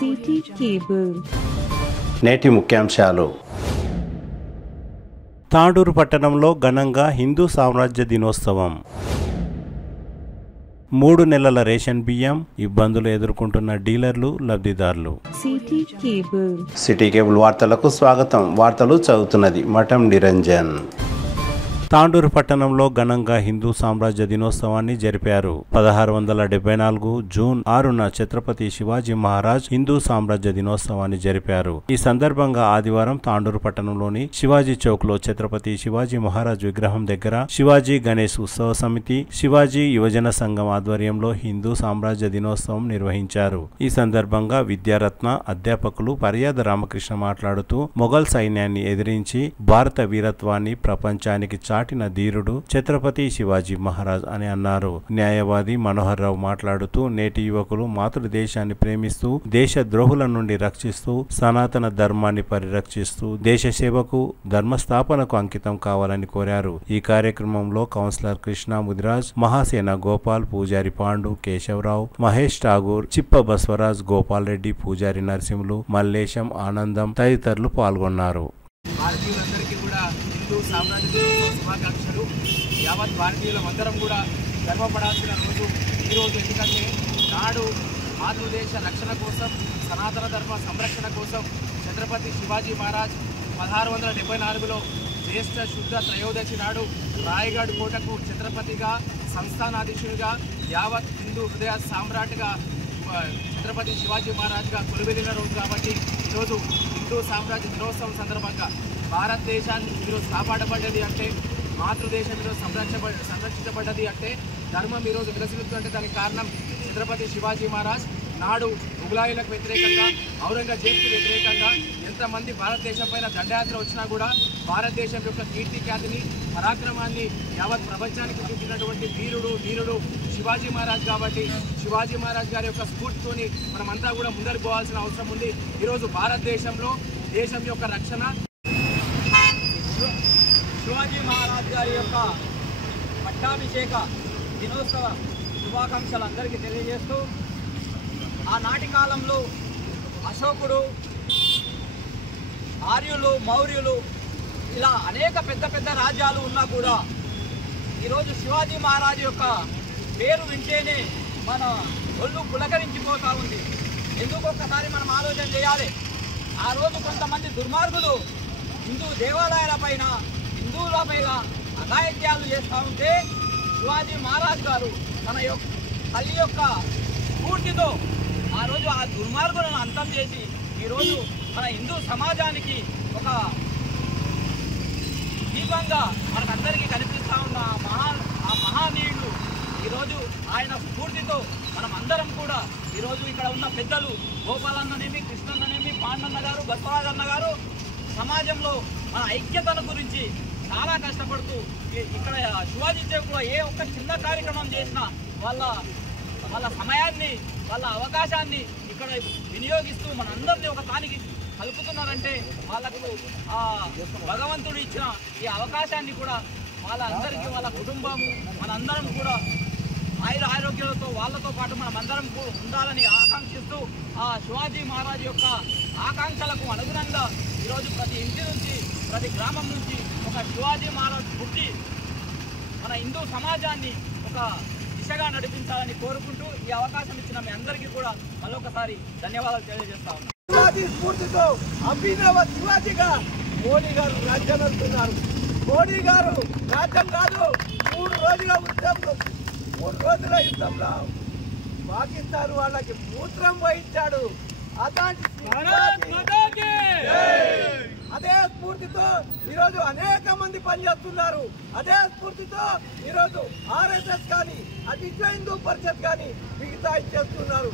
City cable. నేటి ముఖ్యాంశాలు. తాండూరు పట్టణంలో ఘనంగా హిందూ సామ్రాజ్య దినోత్సవం. 3 నెలల రేషన్ బియ్యం, ఇబ్బందులు ఎదుర్కొంటున్న డీలర్లు, లబ్ధిదారులు. సిటీ కేబుల్ వార్తలకు స్వాగతం. వార్తలు చదువుతున్నది మఠం నిరంజన్. తాండూరు పట్టణంలో ఘనంగా హిందూ సామ్రాజ్య దినోత్సవాన్ని జరిపారు. 1674 జూన్ 6న ఛత్రపతి శివాజీ మహారాజ్ హిందూ సామ్రాజ్య దినోత్సవాన్ని జరిపారు. ఈ సందర్భంగా ఆదివారం తాండూరు పట్టణంలోని శివాజీ చౌక్ లో ఛత్రపతి శివాజీ మహారాజ్ విగ్రహం దగ్గర శివాజీ గణేష్ ఉత్సవ సమితి, శివాజీ యువజన సంఘం ఆధ్వర్యంలో హిందూ సామ్రాజ్య దినోత్సవం నిర్వహించారు. ఈ సందర్భంగా విద్యారత్న అధ్యాపకులు పర్యాద రామకృష్ణ మాట్లాడుతూ మొఘల్ సైన్యాన్ని ఎదిరించి భారత వీరత్వాన్ని ప్రపంచానికి చాటిన ధీరుడు ఛత్రపతి శివాజీ మహారాజ్ అని అన్నారు. న్యాయవాది మనోహర్ రావు మాట్లాడుతూ నేటి యువకులు మాతృదేశాన్ని ప్రేమిస్తూ దేశ ద్రోహుల నుండి రక్షిస్తూ సనాతన ధర్మాన్ని పరిరక్షిస్తూ దేశ సేవకు ధర్మస్థాపనకు అంకితం కావాలని కోరారు. ఈ కార్యక్రమంలో కౌన్సిలర్ కృష్ణ ముదిరాజ్, మహాసేన గోపాల్, పూజారి పాండు, కేశవరావు, మహేష్ ఠాగూర్, చిప్ప బస్వరాజ్, గోపాల్ రెడ్డి, పూజారి నరసింహులు, మల్లేశం, ఆనందం తదితరులు పాల్గొన్నారు. సామ్రాజ్య దినోత్సవ శుభాకాంక్షలు. యావత్ భారతీయులందరం కూడా గర్వపడాల్సిన రోజు ఈరోజు. ఎందుకంటే నాడు మాతృదేశ రక్షణ కోసం, సనాతన ధర్మ సంరక్షణ కోసం ఛత్రపతి శివాజీ మహారాజ్ 1674లో జ్యేష్ఠ శుద్ధ త్రయోదశి నాడు రాయగఢ్ కోటకు ఛత్రపతిగా, సంస్థానాధీశునిగా, యావత్ హిందూ హృదయ సామ్రాట్గా ఛత్రపతి శివాజీ మహారాజ్గా కొలువెళ్ళిన రోజు. కాబట్టి ఈరోజు హిందూ సామ్రాజ్య దినోత్సవం సందర్భంగా భారతదేశాన్ని ఈరోజు కాపాడబడ్డది అంటే, మాతృదేశం ఈరోజు సంరక్షించబడ్డది అంటే, ధర్మం ఈరోజు విలసిల్లుతుందంటే దానికి కారణం ఛత్రపతి శివాజీ మహారాజ్. నాడు ముఘలాయులకు వ్యతిరేకంగా, ఔరంగజేబ్కి వ్యతిరేకంగా ఎంతమంది భారతదేశం పైన దండయాత్ర వచ్చినా కూడా భారతదేశం యొక్క కీర్తి ఖ్యాతిని, పరాక్రమాన్ని యావత్ ప్రపంచానికి చూపినటువంటి వీరుడు శివాజీ మహారాజ్. కాబట్టి శివాజీ మహారాజ్ గారి యొక్క స్ఫూర్తితోని మనమంతా కూడా ముందరికి పోవాల్సిన అవసరం ఉంది. ఈరోజు భారతదేశంలో దేశం యొక్క రక్షణ, శివాజీ మహారాజ్ గారి యొక్క పట్టాభిషేక దినోత్సవ శుభాకాంక్షలు అందరికీ తెలియజేస్తూ, ఆనాటి కాలంలో అశోకుడు, ఆర్యులు, మౌర్యులు ఇలా అనేక పెద్ద రాజ్యాలు ఉన్నా కూడా ఈరోజు శివాజీ మహారాజ్ యొక్క పేరు వింటేనే మన ఒళ్ళు పులకరించిపోతూ ఉంది. ఎందుకు ఒక్కసారి మనం ఆలోచన చేయాలి. ఆ రోజు కొంతమంది దుర్మార్గులు హిందూ దేవాలయాలపైన, హిందువులపైన అఘాయిత్యాలు చేస్తూ ఉంటే శివాజీ మహారాజ్ గారు తన తల్లి యొక్క స్ఫూర్తితో ఆ రోజు ఆ దుర్మార్గులను అంతం చేసి ఈరోజు మన హిందూ సమాజానికి ఒక దీపంగా మనకందరికీ కనిపిస్తూ ఉన్న ఆ మహానీయుడు ఈరోజు ఆయన స్ఫూర్తితో మనం అందరం కూడా ఈరోజు ఇక్కడ ఉన్న పెద్దలు గోపాలన్ననేమి, కృష్ణన్ననేమి, పాండన్న గారు, బసవరాజన్న గారు సమాజంలో మన ఐక్యతను గురించి చాలా కష్టపడుతూ ఇక్కడ శివాజీ చౌక్లో ఏ ఒక్క చిన్న కార్యక్రమం చేసినా వాళ్ళ సమయాన్ని, వాళ్ళ అవకాశాన్ని ఇక్కడ వినియోగిస్తూ మనందరినీ ఒక తానికి కలుపుతున్నారంటే వాళ్ళకు భగవంతుడు ఇచ్చిన ఈ అవకాశాన్ని కూడా వాళ్ళందరికీ, వాళ్ళ కుటుంబము, మనందరం కూడా ఆరోగ్యాలతో వాళ్ళతో పాటు మనమందరం కూడా ఉండాలని ఆకాంక్షిస్తూ ఆ శివాజీ మహారాజ్ యొక్క ఆకాంక్షలకు అనుగుణంగా ఈరోజు ప్రతి ఇంటి నుంచి, ప్రతి గ్రామం నుంచి ఒక శివాజీ మహారాజ్ పుట్టి మన హిందూ సమాజాన్ని ఒక దిశగా నడిపించాలని కోరుకుంటూ ఈ అవకాశం ఇచ్చిన మీ అందరికీ కూడా మళ్ళొకసారి ధన్యవాదాలు తెలియజేస్తా ఉన్నాను. శివాజీ స్ఫూర్తితో అభినవ శివాజీగా మోడీ గారు రాజ్యం వెళ్తున్నారు. మోడీ గారు రాజ్యం కాదు, 3 రోజుల యుద్ధంలో పాకిస్తాన్ వాళ్ళకి మూత్రం వహించాడు. అదే స్ఫూర్తితో ఈరోజు అనేక మంది పనిచేస్తున్నారు. అదే స్ఫూర్తితో ఈరోజు RSS కానీ, విశ్వ హిందూ పరిషత్ కానీ మిగతా చేస్తున్నారు.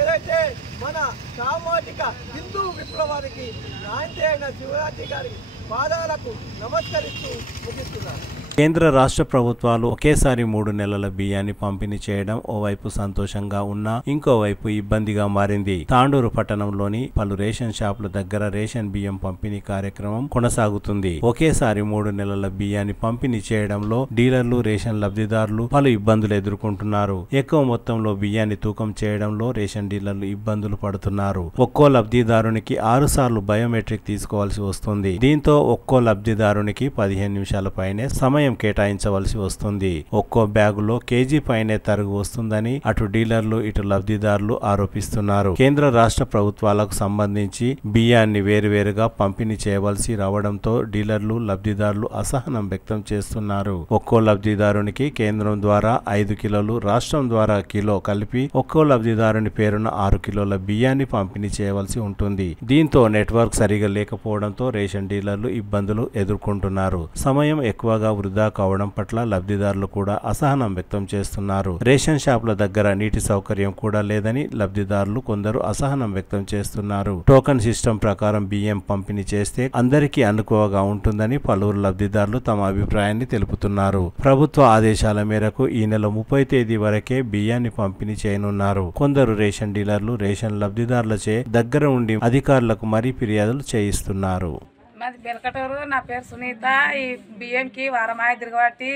ఏదైతే మన సామాజిక హిందూ విప్లవానికి నాయకుడైన శివాజీ గారి పాదాలకు నమస్కరిస్తూ ముగిస్తున్నారు. కేంద్ర రాష్ట్ర ప్రభుత్వాలు ఒకేసారి 3 నెలల బియ్యాన్ని పంపిణీ చేయడం ఓవైపు సంతోషంగా ఉన్నా ఇంకోవైపు ఇబ్బందిగా మారింది. తాండూరు పట్టణంలోని పలు రేషన్ షాపుల దగ్గర రేషన్ బియ్యం పంపిణీ కార్యక్రమం కొనసాగుతుంది. ఒకేసారి 3 నెలల బియ్యాన్ని పంపిణీ చేయడంలో డీలర్లు, రేషన్ లబ్ధిదారులు పలు ఇబ్బందులు ఎదుర్కొంటున్నారు. ఎక్కువ మొత్తంలో బియ్యాన్ని తూకం చేయడంలో రేషన్ డీలర్లు ఇబ్బందులు పడుతున్నారు. ఒక్కో లబ్ధిదారునికి 6 సార్లు బయోమెట్రిక్ తీసుకోవాల్సి వస్తుంది. దీంతో ఒక్కో లబ్ధిదారునికి 15 నిమిషాల పైనే సమయం కేటాయించవలసి వస్తుంది. ఒక్కో బ్యాగులో కేజీ పైనే తరుగు వస్తుందని అటు డీలర్లు ఇటు లబ్ధిదారులు ఆరోపిస్తున్నారు. కేంద్ర రాష్ట్ర ప్రభుత్వాలకు సంబంధించి బియ్యాన్ని వేరువేరుగా పంపిణీ చేయవలసి రావడంతో డీలర్లు, లబ్ధిదారులు అసహనం వ్యక్తం చేస్తున్నారు. ఒక్కో లబ్ధిదారునికి కేంద్రం ద్వారా 5 కిలోలు, రాష్ట్రం ద్వారా కిలో కలిపి ఒక్కో లబ్ధిదారుని పేరున 6 కిలోల బియ్యాన్ని పంపిణీ చేయవలసి ఉంటుంది. దీంతో నెట్వర్క్ సరిగా లేకపోవడంతో రేషన్ డీలర్లు ఇబ్బందులు ఎదుర్కొంటున్నారు. సమయం ఎక్కువగా వృధా కావడం పట్ల లబ్ధిదారులు కూడా అసహనం వ్యక్తం చేస్తున్నారు. రేషన్ షాపుల దగ్గర నీటి సౌకర్యం కూడా లేదని లబ్ధిదారులు కొందరు అసహనం వ్యక్తం చేస్తున్నారు. టోకన్ సిస్టమ్ ప్రకారం బియ్యం పంపిణీ చేస్తే అందరికీ అనుకువగా ఉంటుందని పలువురు లబ్ధిదారులు తమ అభిప్రాయాన్ని తెలుపుతున్నారు. ప్రభుత్వ ఆదేశాల మేరకు ఈ నెల 30 తేదీ వరకే బియ్యాన్ని పంపిణీ చేయనున్నారు. కొందరు రేషన్ డీలర్లు రేషన్ లబ్ధిదారులచే దగ్గర ఉండి అధికారులకు మరీ ఫిర్యాదులు చేయిస్తున్నారు. మాది బెలకటూరు. నా పేరు సునీత. ఈ బియ్యంకి వారమాయ తిరగబట్టి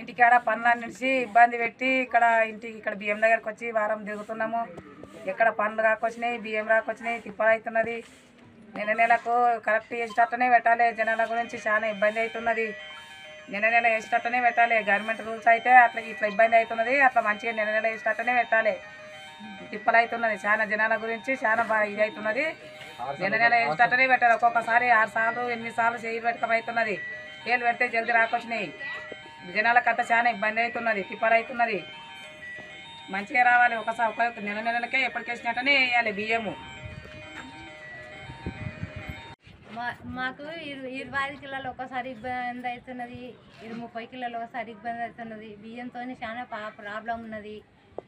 ఇంటికాడ పనులు నుంచి ఇబ్బంది పెట్టి ఇక్కడ బియ్యం దగ్గరకు వచ్చి వారం తిరుగుతున్నాము. ఎక్కడ పనులు రాకొచ్చినాయి, బియ్యం రాకొచ్చినాయి, తిప్పలవుతున్నది. నెలకు కరెక్ట్ వేసేటట్టునే పెట్టాలి. జనాల గురించి చాలా ఇబ్బంది అవుతున్నది. నెల వేసేటట్టునే పెట్టాలి. గవర్నమెంట్ రూల్స్ అయితే ఇట్లా ఇబ్బంది అవుతున్నది. అట్లా మంచిగా నెల వేసేటట్టునే పెట్టాలి. తిప్పలవుతున్నది. చాలా జనాల గురించి చాలా బాగా ఇది అవుతున్నది. నెల వేసేటట్టునే పెట్టాలి. ఒక్కొక్కసారి 6 సార్లు 8 సార్లు చేయి పెట్టకపోతున్నది. ఏళ్ళు పెడితే జల్దీ రాకొచ్చినాయి. జనాలకంతా చాలా ఇబ్బంది అవుతున్నది. తిప్పలవుతున్నది. మంచిగా రావాలి. ఒకసారి నెలకే ఎప్పటికేసినట్టునే వేయాలి బియ్యము. మాకు 25 కిలోలు ఒకసారి ఇబ్బంది అవుతున్నది. 30 కిలోలు ఒకసారి ఇబ్బంది అవుతున్నది. బియ్యంతో చాలా ప్రాబ్లం ఉన్నది.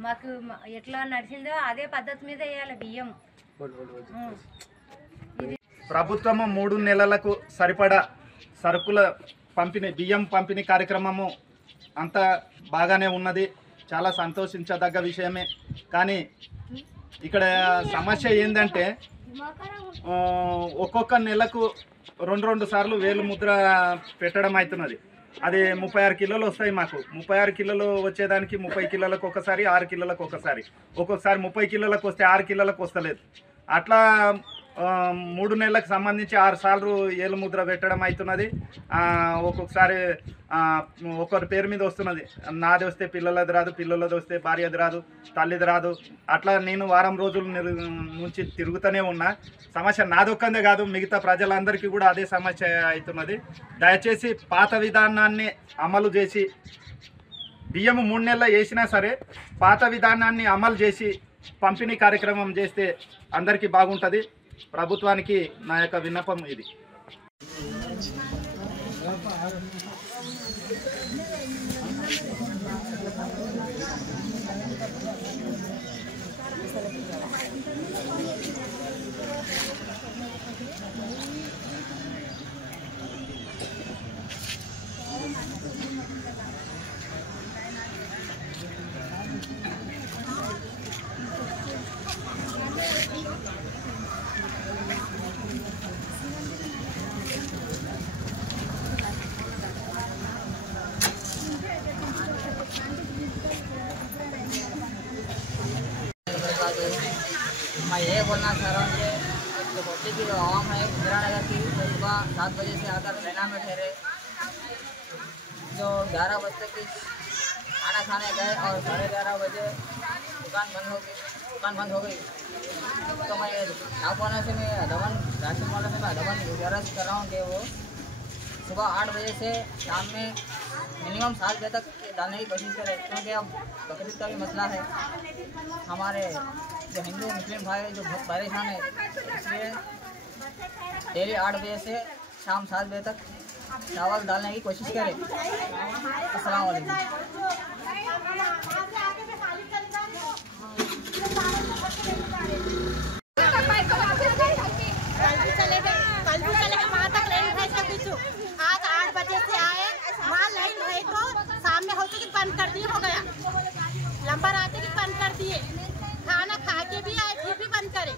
మాకు ఎట్లా నడిచిందో అదే పద్ధతి మీద వేయాలి బియ్యం. ప్రభుత్వము 3 నెలలకు సరిపడా సరుకుల పంపిణీ, బియ్యం పంపిణీ కార్యక్రమము అంతా బాగానే ఉన్నది. చాలా సంతోషించదగ్గ విషయమే. కానీ ఇక్కడ సమస్య ఏంటంటే ఒక్కొక్క నెలకు 2 సార్లు వేలు ముద్ర పెట్టడం అవుతున్నది. అది 36 కిలోలు వస్తాయి. మాకు 36 కిలోలు వచ్చేదానికి 30 కిలోలకు ఒకసారి, 6 కిలోలకు ఒకసారి, ఒక్కొక్కసారి 30 కిలోలకు వస్తే 6 కిలోలకు వస్తలేదు. అట్లా 3 నెలలకు సంబంధించి 6 సార్లు ఏలు ముద్ర పెట్టడం అవుతున్నది. ఒక్కొక్కసారి ఒకరి పేరు మీద వస్తున్నది. నాది వస్తే పిల్లలది రాదు, పిల్లలది వస్తే భార్యది రాదు, తల్లిది రాదు. అట్లా నేను వారం రోజుల నుంచి తిరుగుతూనే ఉన్నా. సమస్య నాదొక్కందే కాదు, మిగతా ప్రజలందరికీ కూడా అదే సమస్య అవుతున్నది. దయచేసి పాత విధానాన్ని అమలు చేసి, బియ్యము 3 నెలలు వేసినా సరే పాత విధానాన్ని అమలు చేసి పంపిణీ కార్యక్రమం చేస్తే అందరికీ బాగుంటుంది. ప్రభుత్వానికి నా యొక్క విన్నపం ఇది. मैं ये बोलना चाह रहा हूँ कि जो बच्चे की जो आवाम है इंदिरा नगर की, तो सुबह 7 बजे से आकर लेना में ठहरे, जो 11 बजे तक खाना खाने गए और 11:30 बजे दुकान बंद हो गई। तो मैं छापाने से मैं अदमन राशन वाले से मैं अदमन गुजारिश कर रहा हूँ कि वो सुबह 8 बजे से शाम में मिनिमम 7 बजे तक डालने की कोशिश करें, क्योंकि अब बकरीद का भी मसला है। हमारे जो हिंदू मुस्लिम भाई जो बहुत परेशान है, इसलिए डेली 8 बजे से शाम 7 बजे तक चावल डालने की कोशिश करें। अस्सलाम वालेकुम। कल भी चलेगा वहाँ तक लाइन है सब कुछ। आज 8 बजे से आए, वहाँ लाइन है कर दिए, खाना खा के भी आए फिर भी बंद करे।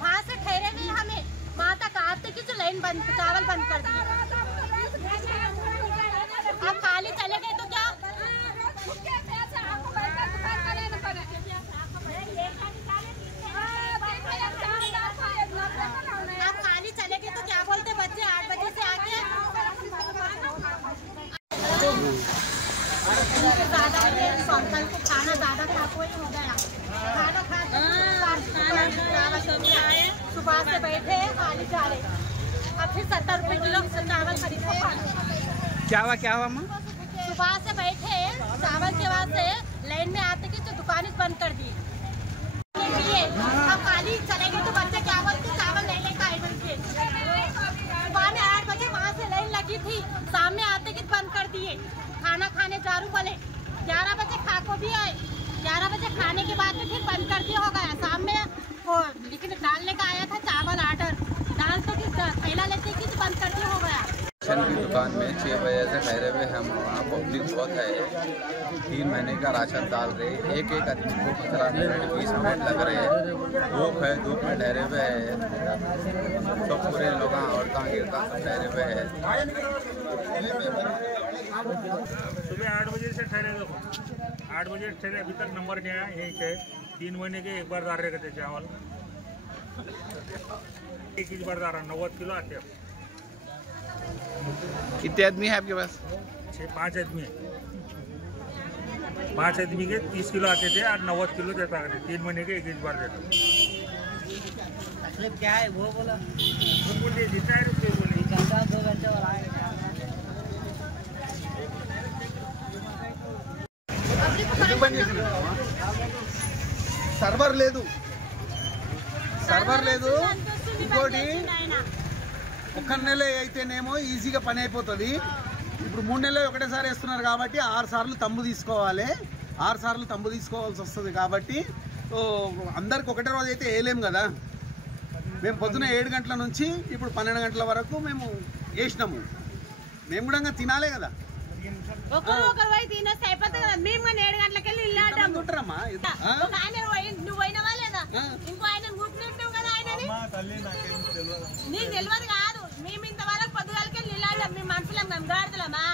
वहाँ से ठहरे नहीं हमें, वहाँ तक आते की जो लाइन बंद, चावल बंद कर दिए। अब खाली चले गए तो क्या? आप खाली चले गए तो क्या बोलते बच्चे 8 बजे से आके ज़्यादा को खाना ज़्यादा खा कोई हो गया, खाना खा सुबह से बैठे खाली जा रहे, अब फिर 70 रुपये किलो चावल खरीद के क्या हुआ माँ? सुबह से बैठे चावल के बाद से लाइन में आते कि तो दुकान बंद कर दी। अब खाली चले गए तो बच्चे क्या बोलते चावल नहीं लेकर आए बनके। सुबह में 8 बजे वहाँ से लाइन लगी थी, शाम में आते कि बंद कर दिए। खाना खाने जारू बोले 11 बजे खा को भी आए, 11 बजे खाने के बाद में फिर बंद कर दिया हो गया। शाम में वो लेकिन डालने का आया था चावल आर्डर, डाल तो थैला लेते कि बंद कर दिया हो गया। राशन की दुकान में 6 बजे से ठहरे हुए हम, वहाँ पब्लिक बहुत है। 3 महीने का राशन डाल रहे, एक आदमी को 15 मिनट 20 मिनट लग रहे हैं। धूप है, धूप में ठहरे हुए हैं तो पूरे लोग औरतां गिरता सब ठहरे हुए हैं। सुबह 8 बजे से ठहरे हुए, 8 बजे ठहरे, अभी तक नंबर नहीं आया। यही है 3 महीने के एक बार डाल रहे थे चावल, एक बार डाल रहा 90 किलो आते हैं। कितने आदमी है आपके पास? 5 आदमी है, 5 आदमी के 30 किलो आते थे और 90 किलो देता करते। 3 महीने के एक बार देता। मतलब क्या है वो बोला, वो बोले जितना है रुपये बोले 1 घंटा 2 घंटे और आएगा। సర్వర్ లేదు, ఇంకోటి ఒక్క నెల అయితేనేమో ఈజీగా పని అయిపోతుంది. ఇప్పుడు 3 నెలలు ఒకటేసారి వేస్తున్నారు కాబట్టి 6 సార్లు తంబు తీసుకోవాలి, 6 సార్లు తంబు తీసుకోవాల్సి వస్తుంది. కాబట్టి అందరికి ఒకటే రోజు అయితే వేయలేము కదా. మేము పొద్దున 7 గంటల నుంచి ఇప్పుడు 12 గంటల వరకు మేము వేసినాము. మేము కూడా తినాలే కదా. ఒకరు పోయి తినేస్తే అయిపోతుంది కదా. మేము 7 గంటలకి వెళ్ళి ఉంటారమ్మా. నువ్వు అయినవా లేదా? ఇంకో ఆయన కూర్చుంటావు కదా. ఆయనని నీకు తెలియదు కాదు. మేము ఇంతవరకు పొద్దుగాలకి వెళ్ళి ఇల్లాడాం. మేము మనుషులం, మేము గాడిదలమా?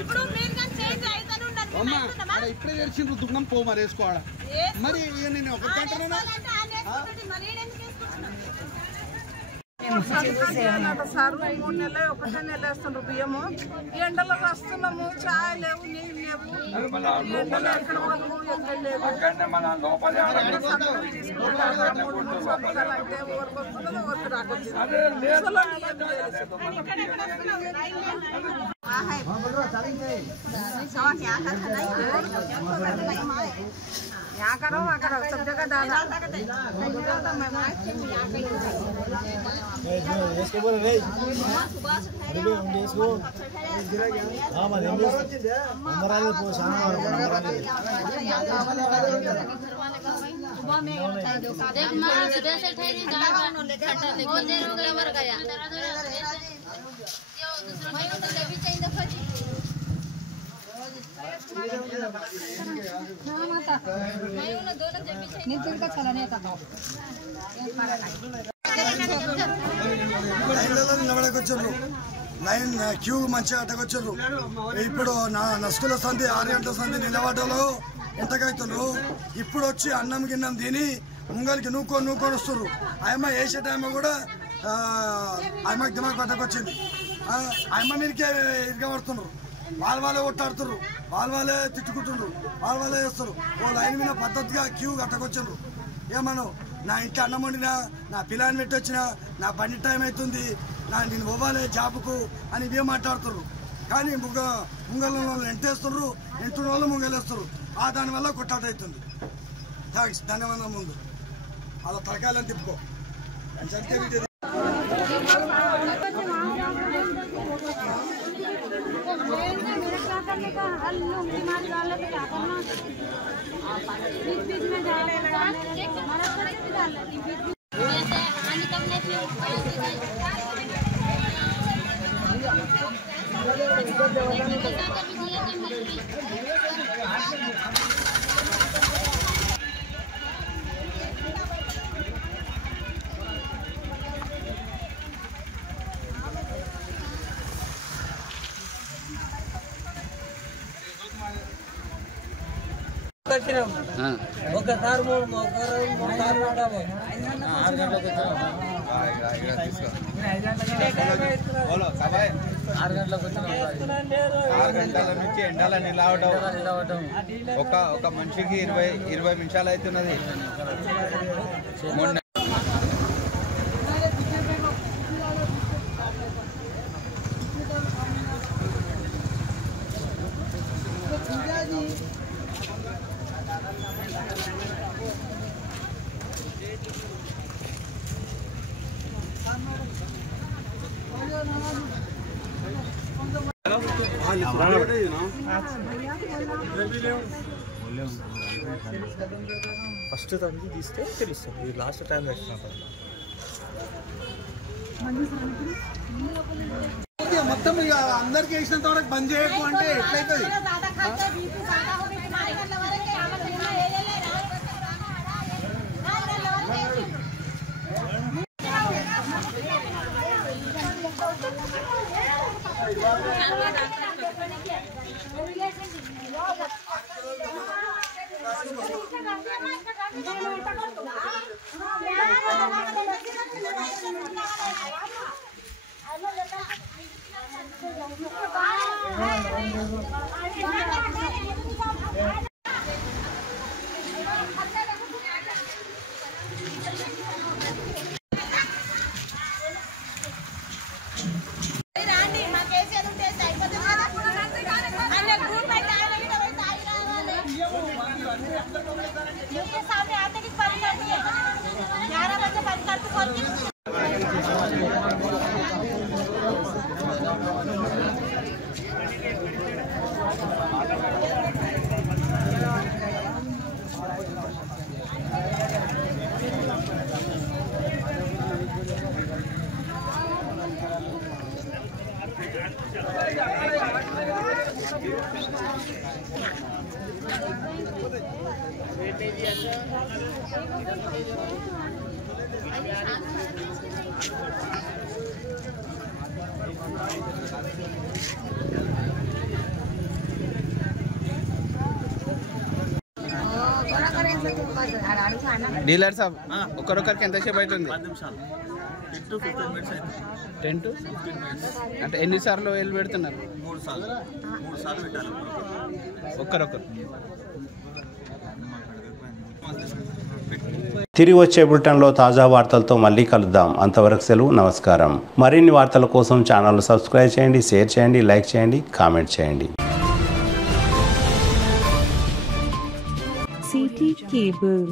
ఇప్పుడు మీరు కానీ చేంజ్ అవుతాను ఉన్నారు. ఇప్పుడే తెలిసిండ్రు దుఃఖం పో మరి వేసుకోవాలా మరి నేను ఒక మరి ఎందుకు సార్ 3 నెలలు ఒకటే నెల వేస్తుండ్రు బియ్యము. ఎండలో వస్తున్నాము, చాయ్ లేవు, నీళ్ళు లేవు, ఎండలో ఎక్కడ కూడా ఎక్కడ లేవు. అంటే ఊరికి వస్తున్నది, ఊరికి రాకొచ్చింది. यहाँ करो वहाँ करो, सब जगह दादा నిలబడకొచ్చారు. లైన్ క్యూ మంచిగా అట్టకొచ్చారు. ఇప్పుడు నస్కుల సంధి 6 గంటల సంధి నిలబడలో ఎంతకైతున్నారు. ఇప్పుడు వచ్చి అన్నం గిన్నం తిని ముంగలికి నూకొని వస్తున్నారు. ఆయమ్మ వేసే టైం కూడా ఆయమ్మకి దిమాగ్ పట్టకొచ్చింది. ఆయమ్మ మీదకే ఇరగబడుతున్నారు. వాళ్ళే కొట్టాడుతున్నారు, వాళ్ళే తిట్టుకుంటున్నారు, వాళ్ళే చేస్తారు. ఓ లైన్ మీద పద్ధతిగా క్యూ కట్టకొచ్చారు. ఏమను నా ఇంట్లో అన్నం వండినా, నా పిల్లని పెట్టొచ్చినా, నా బండి టైం అవుతుంది, నేను పోవాలి జాబుకు అని ఇవే మాట్లాడుతున్నారు. కానీ ముంగళ్ళ ఎంటేస్తున్నారు, ఎంటున్న వాళ్ళు ముంగలేస్తారు. దానివల్ల కొట్టాట అవుతుంది. థ్యాంక్స్, ధన్యవాదాలు. ముందు అలా తరకాలని తిప్పుకో. करने का हल दिमाग डाल ले तो क्या करना, बीच में डाल जैसे पानी कम लेती వచ్చినాం ఒకసారి 6 గంటల నుంచి ఎండల నిలవడం ఒక మనిషికి 20 నిమిషాలు అవుతున్నది. ఫస్ట్ తనకి తీస్తే తెలుస్తుంది, ఇది లాస్ట్ ట్రాన్సాక్షన్. మొత్తం ఇక అందరికి వేసినంత వరకు బంద్ చేయకు అంటే ఎట్లయితుంది? सामने आते कि बंद कर दिए 11 बजे बंद कर तू बोल డీలర్ సాబ్ ఒకరొకరికి ఎంతసేపు అవుతుంది? 10 to 15 minutes అయితే 10 to 15 minutes అంటే ఎన్నిసార్లు వేలు పెడుతున్నారు? 3 సార్లు పెట్టాలి ఒక్కరొకరు. తిరిగి వచ్చే బులెటిన్లో తాజా వార్తలతో మళ్ళీ కలుద్దాం. అంతవరకు సెలవు, నమస్కారం. మరిన్ని వార్తల కోసం ఛానల్ సబ్స్క్రైబ్ చేయండి, షేర్ చేయండి, లైక్ చేయండి, కామెంట్ చేయండి. CT Cable.